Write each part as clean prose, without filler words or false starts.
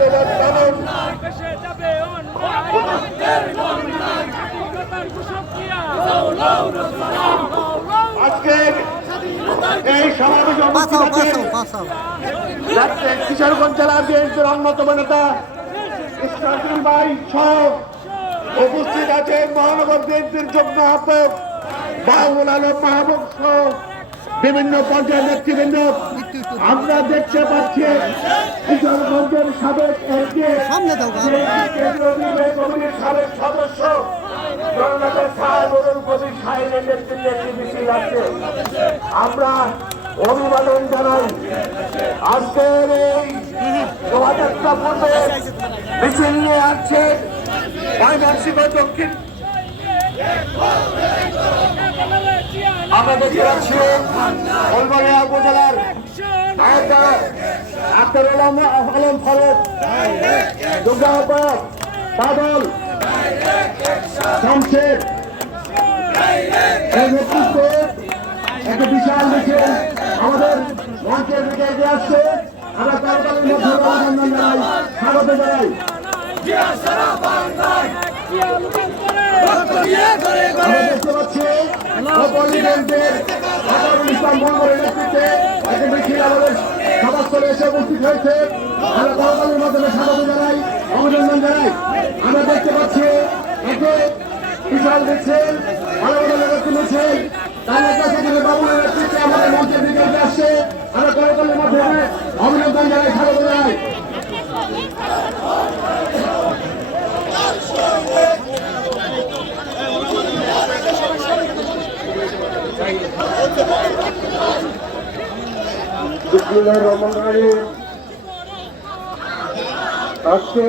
ধন্যবাদ জানান। আজকে এই সমাবেশ কিশোরগঞ্জ জেলা বিএনপির অন্যতম নেতা ইসরাফিল ভাই সহ উপস্থিত আছেন মহানগর বিএনপির যুগ্ম আহ্বায়ক বাবুল আলম মাহবুব সহ বিভিন্ন পর্যায়ের নেতৃবৃন্দ। আমরা দেখতে পাচ্ছি কিশোরগঞ্জের সাবেক কেন্দ্রীয় কমিটির সাবেক সদস্য আমরা অভিবাদন জানাই। আজকের এই শোভাযাত্রা পূর্বে মিছিল নিয়ে আসছে ময়মনসিংহ দক্ষিণ। আমরা দেখতে পাচ্ছি ফুলবাড়িয়া উপজেলার আখতার আলম ফারুক যুগ্ম আহ্বায়ক বাদল শামশের নেতৃত্বে একটা বিশাল মিছিল আমাদের মঞ্চের দিকে এগিয়ে আসছে। আমরা কারকালের মধ্যে অভিনন্দন জানাই, স্বাগত জানাই। দেখতে পাচ্ছি ইসলাম মঙ্গলের নেতৃত্বে একটা মিছিল আমাদের সভাস্থলে এসে উপস্থিত হয়েছে। আমরা কারকালের মাধ্যমে স্বাগত জানাই, অভিনন্দন জানাই। আমরা দেখতে পাচ্ছি একে বিশাল মিছিল মিছিল তার কাছে বাবুলের নেতৃত্বে আমাদের মঞ্চের দিকে এগিয়ে আসছে। আমরা কারকালের মাধ্যমে অভিনন্দন জানাই, স্বাগত জানাই। আজকে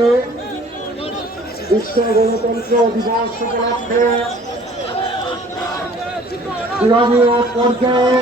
বিশ্ব গণতন্ত্র দিবস উপলক্ষে বিভাগীয় পর্যায়ে